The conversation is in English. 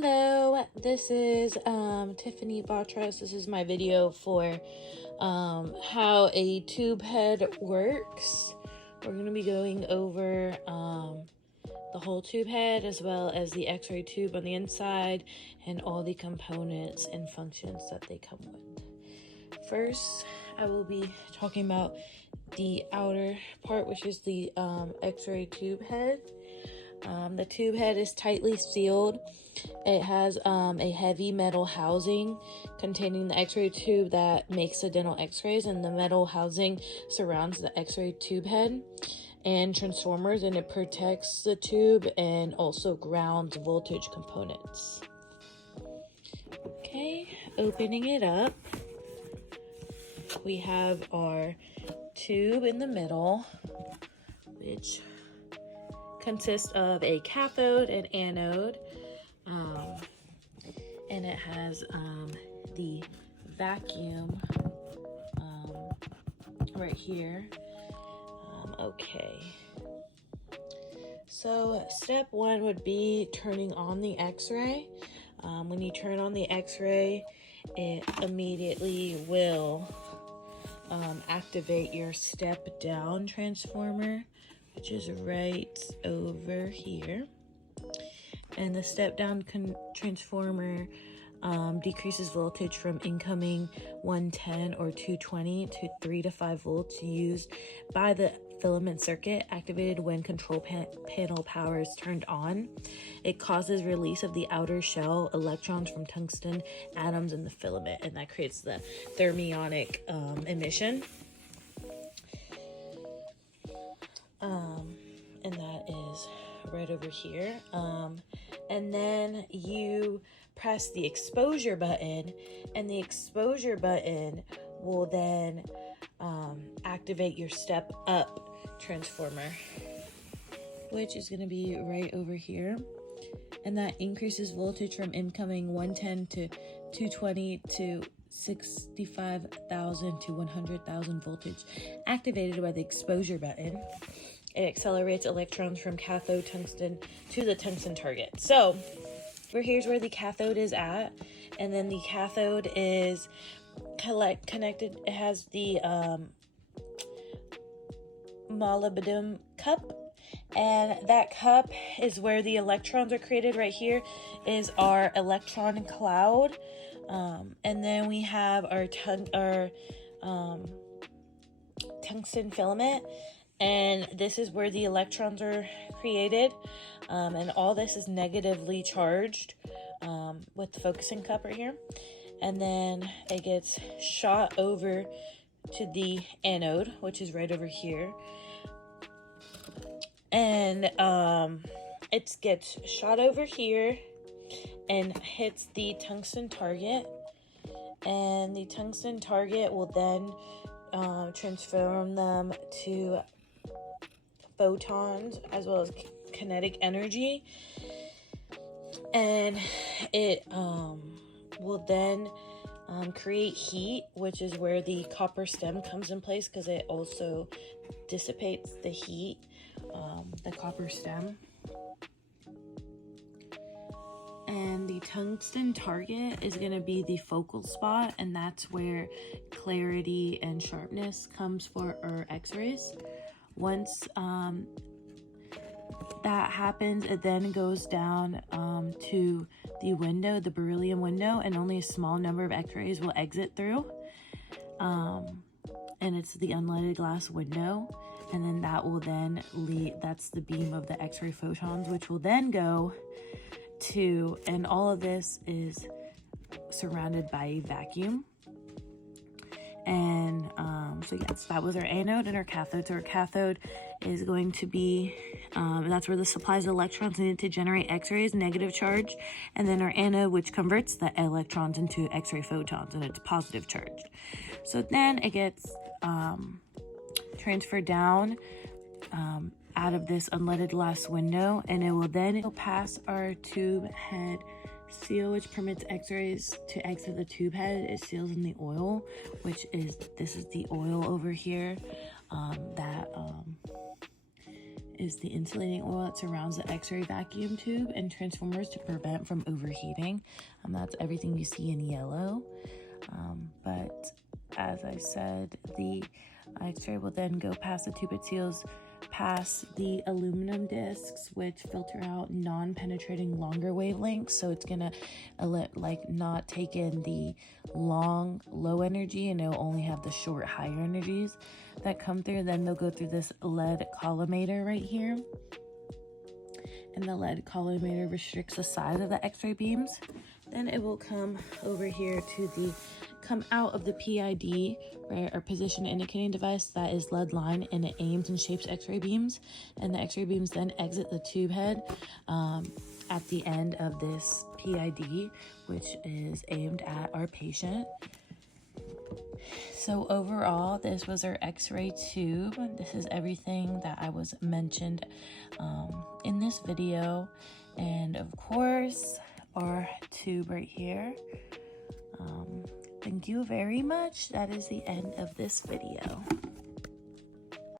Hello, this is Tiffany Batros. This is my video for how a tube head works. We're going to be going over the whole tube head as well as the x-ray tube on the inside and all the components and functions that they come with. First, I will be talking about the outer part, which is the x-ray tube head. The tube head is tightly sealed. It has a heavy metal housing containing the x-ray tube that makes the dental x-rays, and the metal housing surrounds the x-ray tube head and transformers, and it protects the tube and also grounds voltage components. Okay, opening it up, we have our tube in the middle, which consists of a cathode and anode, and it has the vacuum right here. Okay, so step one would be turning on the x-ray. When you turn on the x-ray, it immediately will activate your step down transformer, which is right over here. And the step down transformer decreases voltage from incoming 110 or 220 to 3 to 5 volts used by the filament circuit activated when control panel power is turned on. It causes release of the outer shell electrons from tungsten atoms in the filament, and that creates the thermionic emission. And that is right over here. And then you press the exposure button, and the exposure button will then activate your step up transformer, which is going to be right over here, and that increases voltage from incoming 110 to 220 to 65,000 to 100,000 voltage activated by the exposure button. It accelerates electrons from cathode tungsten to the tungsten target. So here's where the cathode is at, and then the cathode is connected. It has the molybdenum cup, and that cup is where the electrons are created. Right here is our electron cloud, and then we have our tungsten filament, and this is where the electrons are created, and all this is negatively charged with the focusing cup right here, and then it gets shot over to the anode, which is right over here, and it gets shot over here and hits the tungsten target, and the tungsten target will then transform them to photons as well as kinetic energy, and it will then create heat, which is where the copper stem comes in place, because it also dissipates the heat, the copper stem. And the tungsten target is going to be the focal spot, and that's where clarity and sharpness comes for our x-rays. Once that happens, it then goes down to the window, the beryllium window, and only a small number of x-rays will exit through, and it's the unleaded glass window, and then that will then lead, that's the beam of the x-ray photons, which will then go to, and all of this is surrounded by a vacuum. And so yes, that was our anode and our cathode. So our cathode is going to be, that's where the supplies of electrons needed to generate x-rays, negative charge, and then our anode, which converts the electrons into x-ray photons, and it's positive charged. So then it gets transferred down out of this unleaded glass window, and it will then pass our tube head seal, which permits x-rays to exit the tube head. It seals in the oil, which is, this is the oil over here, that is the insulating oil that surrounds the x-ray vacuum tube and transformers to prevent from overheating. That's everything you see in yellow. But as I said, the x-ray will then go past the tube it seals, past the aluminum discs, which filter out non-penetrating longer wavelengths. So it's gonna not take in the long low energy, and it'll only have the short higher energies that come through. Then they'll go through this lead collimator right here, and the lead collimator restricts the size of the x-ray beams. Then it will come over here to come out of the PID, right, or position indicating device, that is lead line, and it aims and shapes x-ray beams, and the x-ray beams then exit the tube head at the end of this PID, which is aimed at our patient. So overall, this was our x-ray tube. This is everything that I was mentioned in this video, and of course our tube right here. Thank you very much. That is the end of this video.